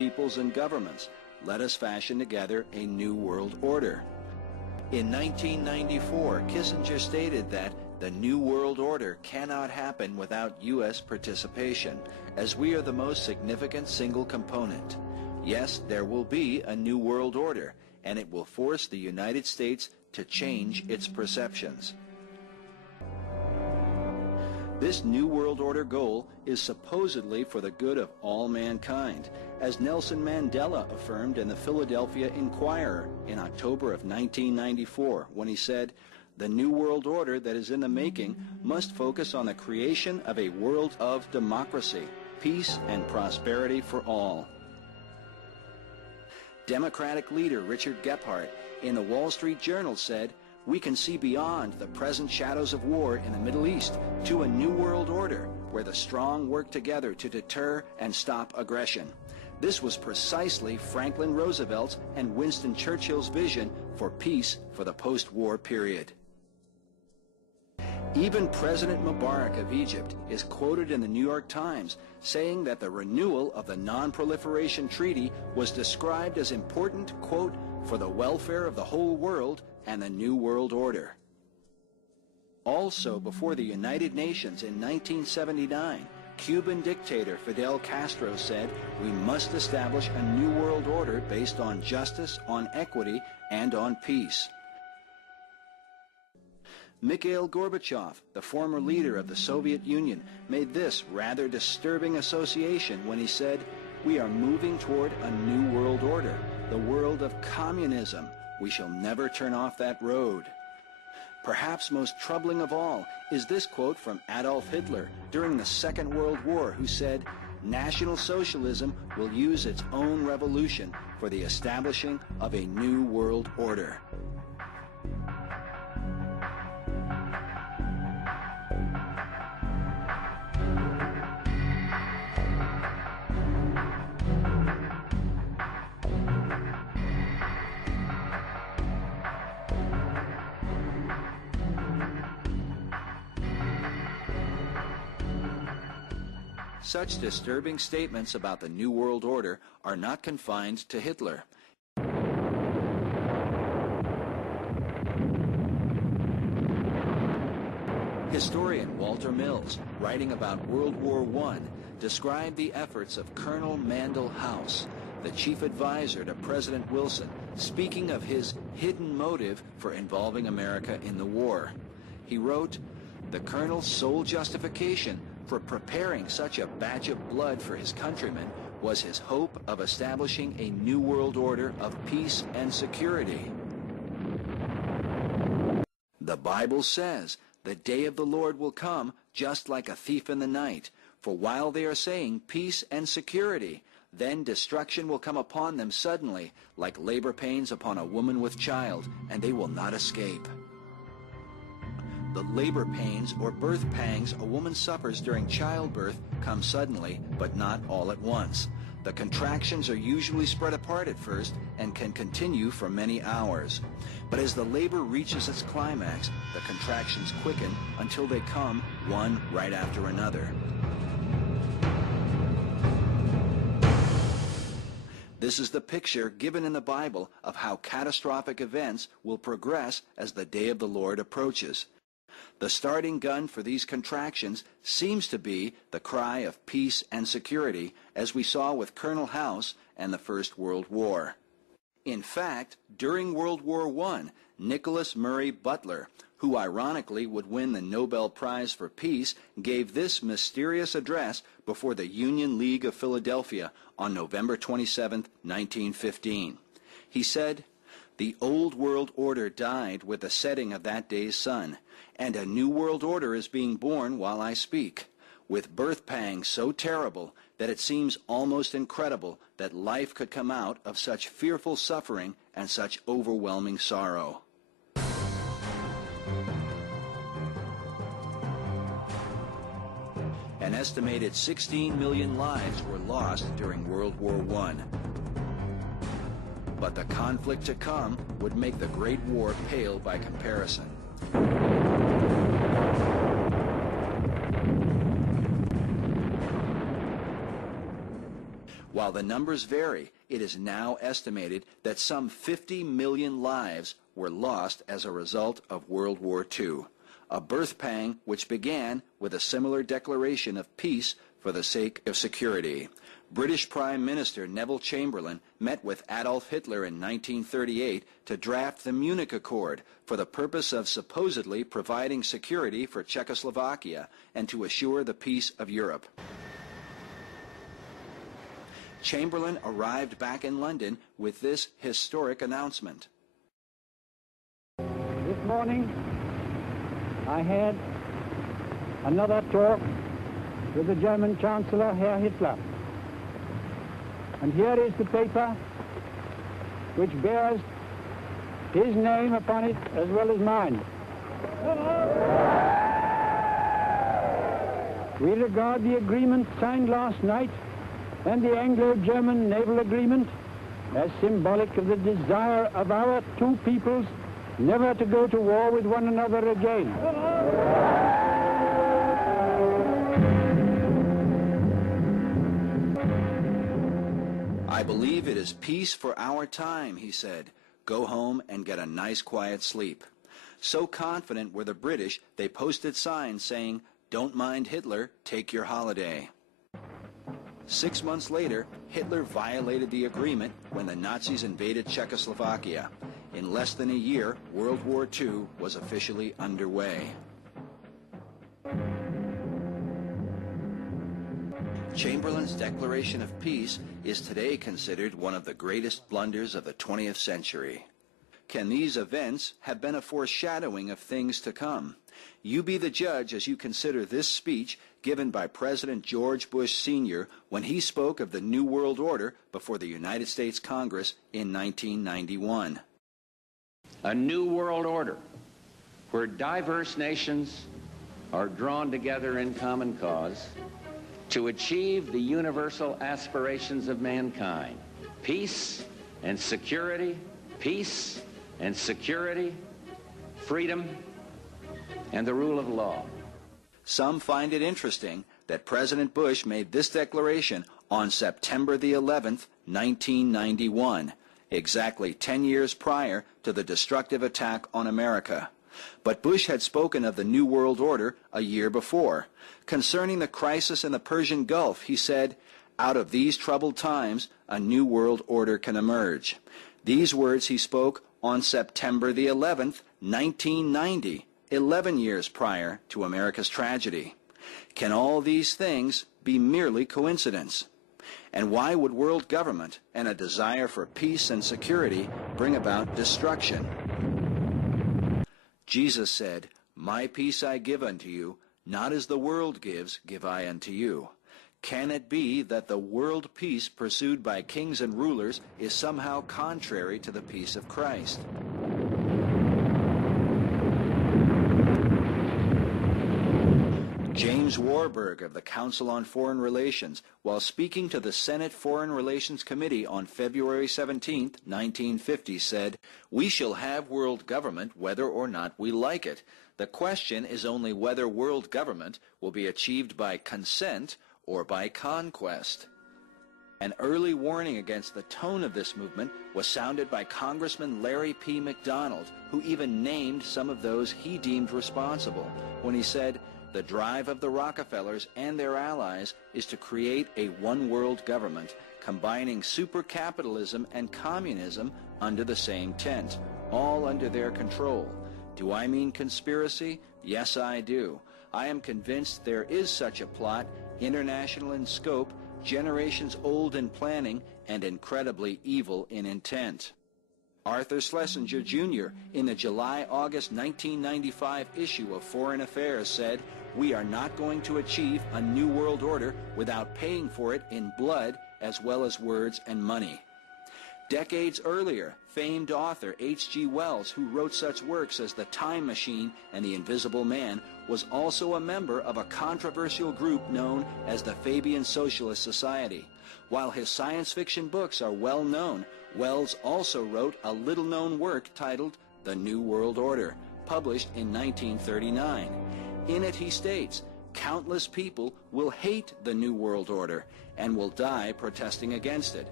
peoples and governments. Let us fashion together a new world order. In 1994, Kissinger stated that the New World Order cannot happen without U.S. participation, as we are the most significant single component. Yes, there will be a New World Order, and it will force the United States to change its perceptions. This New World Order goal is supposedly for the good of all mankind, as Nelson Mandela affirmed in the Philadelphia Inquirer in October of 1994, when he said, "The New World Order that is in the making must focus on the creation of a world of democracy, peace, and prosperity for all." Democratic leader Richard Gephardt in the Wall Street Journal said, "We can see beyond the present shadows of war in the Middle East to a new world order where the strong work together to deter and stop aggression." This was precisely Franklin Roosevelt's and Winston Churchill's vision for peace for the post-war period. Even President Mubarak of Egypt is quoted in the New York Times saying that the renewal of the Non-Proliferation Treaty was described as important, quote, "for the welfare of the whole world and the New World Order." Also, before the United Nations in 1979, Cuban dictator Fidel Castro said, "We must establish a new world order based on justice, on equity, and on peace." Mikhail Gorbachev, the former leader of the Soviet Union, made this rather disturbing association when he said, "We are moving toward a new world order, the world of communism. We shall never turn off that road." Perhaps most troubling of all is this quote from Adolf Hitler during the Second World War, who said, "National Socialism will use its own revolution for the establishing of a new world order." Such disturbing statements about the New World Order are not confined to Hitler. Historian Walter Mills, writing about World War I, described the efforts of Colonel Mandell House, the chief advisor to President Wilson, speaking of his hidden motive for involving America in the war. He wrote, "The colonel's sole justification for preparing such a batch of blood for his countrymen was his hope of establishing a new world order of peace and security." The Bible says, "The day of the Lord will come just like a thief in the night. For while they are saying peace and security, then destruction will come upon them suddenly, like labor pains upon a woman with child, and they will not escape." The labor pains or birth pangs a woman suffers during childbirth come suddenly, but not all at once. The contractions are usually spread apart at first and can continue for many hours. But as the labor reaches its climax, the contractions quicken until they come one right after another. This is the picture given in the Bible of how catastrophic events will progress as the day of the Lord approaches. The starting gun for these contractions seems to be the cry of peace and security, as we saw with Colonel House and the First World War. In fact, during World War I, Nicholas Murray Butler, who ironically would win the Nobel Prize for Peace, gave this mysterious address before the Union League of Philadelphia on November 27, 1915. He said, "The old world order died with the setting of that day's sun, and a new world order is being born while I speak, with birth pangs so terrible that it seems almost incredible that life could come out of such fearful suffering and such overwhelming sorrow." An estimated 16 million lives were lost during World War I. But the conflict to come would make the Great War pale by comparison. While the numbers vary, it is now estimated that some 50 million lives were lost as a result of World War II, a birth pang which began with a similar declaration of peace for the sake of security. British Prime Minister Neville Chamberlain met with Adolf Hitler in 1938 to draft the Munich Accord for the purpose of supposedly providing security for Czechoslovakia and to assure the peace of Europe. Chamberlain arrived back in London with this historic announcement. This morning I had another talk with the German Chancellor, Herr Hitler. And here is the paper which bears his name upon it as well as mine. We regard the agreement signed last night and the Anglo-German naval agreement as symbolic of the desire of our two peoples never to go to war with one another again. I believe it is peace for our time, he said. Go home and get a nice quiet sleep. So confident were the British, they posted signs saying, "Don't mind Hitler, take your holiday." 6 months later, Hitler violated the agreement when the Nazis invaded Czechoslovakia. In less than a year, World War II was officially underway. Chamberlain's declaration of peace is today considered one of the greatest blunders of the 20th century. Can these events have been a foreshadowing of things to come? You be the judge as you consider this speech given by President George Bush Sr. when he spoke of the New World Order before the United States Congress in 1991. A new world order where diverse nations are drawn together in common cause to achieve the universal aspirations of mankind: peace and security, peace and security, freedom, and the rule of law. Some find it interesting that President Bush made this declaration on September the 11th, 1991, exactly 10 years prior to the destructive attack on America. But Bush had spoken of the New World Order a year before. Concerning the crisis in the Persian Gulf, he said, "Out of these troubled times, a new world order can emerge." These words he spoke on September the 11th, 1990, 11 years prior to America's tragedy. Can all these things be merely coincidence? And why would world government and a desire for peace and security bring about destruction? Jesus said, "My peace I give unto you, not as the world gives, give I unto you." Can it be that the world peace pursued by kings and rulers is somehow contrary to the peace of Christ? James Warburg of the Council on Foreign Relations, while speaking to the Senate Foreign Relations Committee on February 17, 1950, said, "We shall have world government whether or not we like it. The question is only whether world government will be achieved by consent or by conquest." An early warning against the tone of this movement was sounded by Congressman Larry P. McDonald, who even named some of those he deemed responsible, when he said, "The drive of the Rockefellers and their allies is to create a one-world government, combining super-capitalism and communism under the same tent, all under their control. Do I mean conspiracy? Yes, I do. I am convinced there is such a plot, international in scope, generations old in planning, and incredibly evil in intent." Arthur Schlesinger, Jr., in the July-August 1995 issue of Foreign Affairs said, "We are not going to achieve a new world order without paying for it in blood as well as words and money." Decades earlier, famed author H.G. Wells, who wrote such works as The Time Machine and The Invisible Man, was also a member of a controversial group known as the Fabian Socialist Society. While his science fiction books are well known, Wells also wrote a little-known work titled The New World Order, published in 1939. In it he states, "Countless people will hate the New World Order, and will die protesting against it.